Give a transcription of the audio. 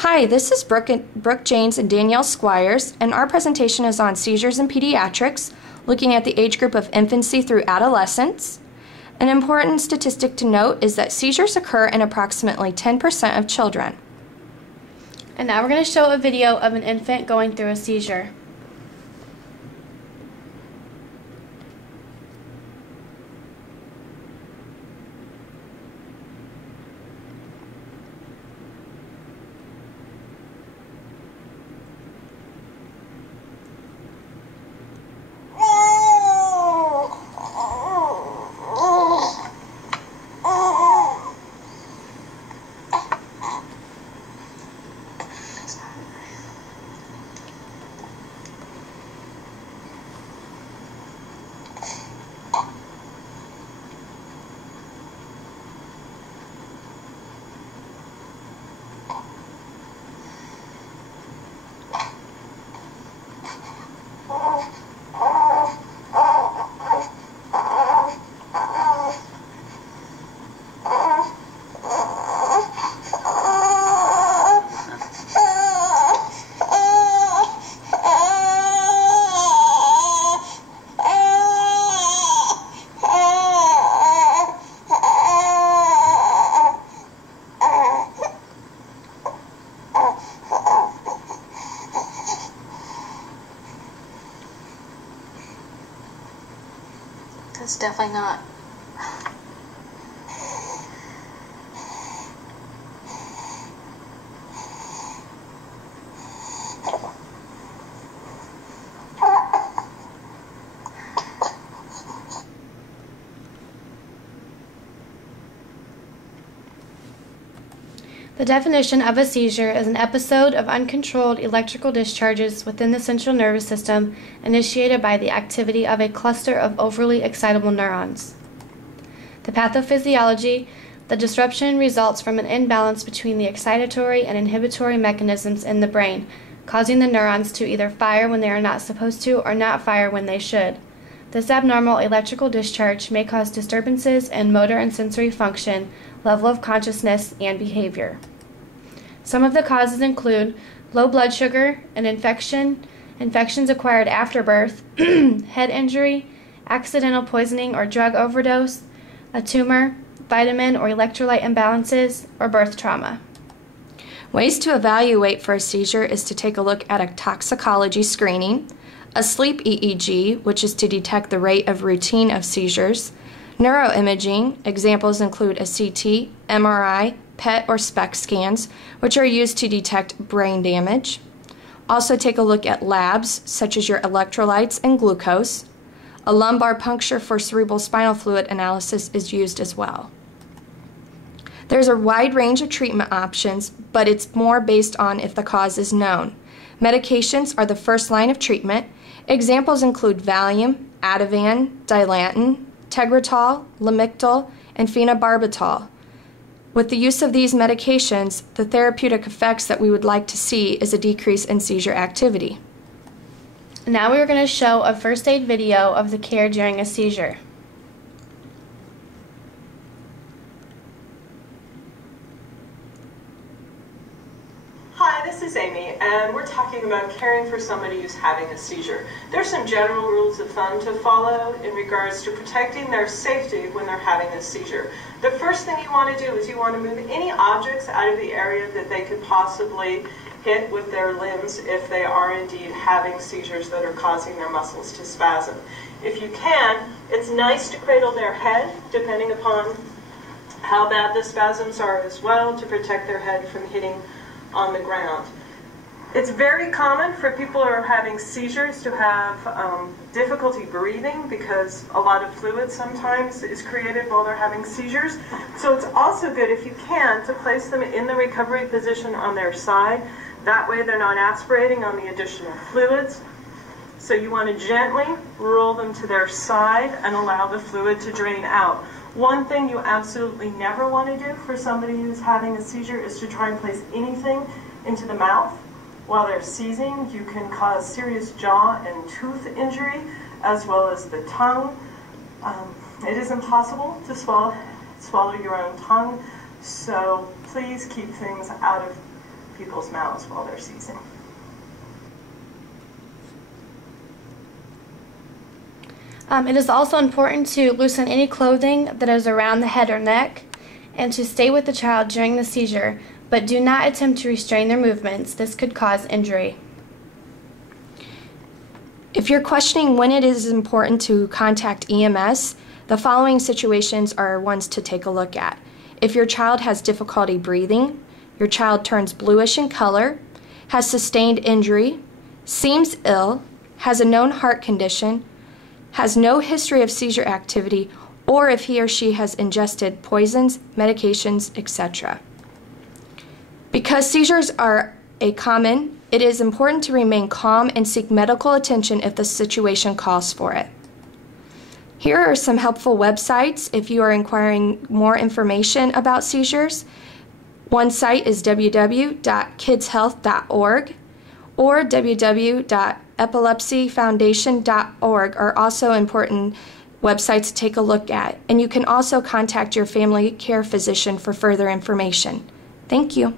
Hi, this is Brooke Janes and Danielle Squires, and our presentation is on seizures in pediatrics, looking at the age group of infancy through adolescence. An important statistic to note is that seizures occur in approximately 10% of children. And now we're going to show a video of an infant going through a seizure. It's definitely not. The definition of a seizure is an episode of uncontrolled electrical discharges within the central nervous system initiated by the activity of a cluster of overly excitable neurons. The pathophysiology, the disruption results from an imbalance between the excitatory and inhibitory mechanisms in the brain, causing the neurons to either fire when they are not supposed to or not fire when they should. This abnormal electrical discharge may cause disturbances in motor and sensory function, level of consciousness, and behavior. Some of the causes include low blood sugar, an infection, infections acquired after birth, head injury, accidental poisoning or drug overdose, a tumor, vitamin or electrolyte imbalances, or birth trauma. Ways to evaluate for a seizure is to take a look at a toxicology screening, a sleep EEG, which is to detect the rate of routine of seizures, neuroimaging, examples include a CT, MRI, PET, or SPECT scans, which are used to detect brain damage. Also take a look at labs, such as your electrolytes and glucose. A lumbar puncture for cerebral spinal fluid analysis is used as well. There's a wide range of treatment options, but it's more based on if the cause is known. Medications are the first line of treatment. Examples include Valium, Ativan, Dilantin, Tegretol, Lamictal, and phenobarbital. With the use of these medications, the therapeutic effects that we would like to see is a decrease in seizure activity. Now we are going to show a first aid video of the care during a seizure. Hi, this is Amy, and we're talking about caring for somebody who's having a seizure. There's some general rules of thumb to follow in regards to protecting their safety when they're having a seizure. The first thing you want to do is you want to move any objects out of the area that they could possibly hit with their limbs if they are indeed having seizures that are causing their muscles to spasm. If you can, it's nice to cradle their head, depending upon how bad the spasms are as well, to protect their head from hitting on the ground. It's very common for people who are having seizures to have difficulty breathing because a lot of fluid sometimes is created while they're having seizures. So it's also good, if you can, to place them in the recovery position on their side. That way they're not aspirating on the additional fluids. So you want to gently roll them to their side and allow the fluid to drain out. One thing you absolutely never want to do for somebody who's having a seizure is to try and place anything into the mouth while they're seizing. You can cause serious jaw and tooth injury as well as the tongue. It is impossible to swallow your own tongue, so please keep things out of people's mouths while they're seizing. It is also important to loosen any clothing that is around the head or neck and to stay with the child during the seizure, but do not attempt to restrain their movements. This could cause injury. If you're questioning when it is important to contact EMS, the following situations are ones to take a look at. If your child has difficulty breathing, your child turns bluish in color, has sustained injury, seems ill, has a known heart condition, has no history of seizure activity, or if he or she has ingested poisons, medications, etc. Because seizures are common, it is important to remain calm and seek medical attention if the situation calls for it. Here are some helpful websites if you are inquiring more information about seizures. One site is www.kidshealth.org or www.epilepsyfoundation.org are also important websites to take a look at. And you can also contact your family care physician for further information. Thank you.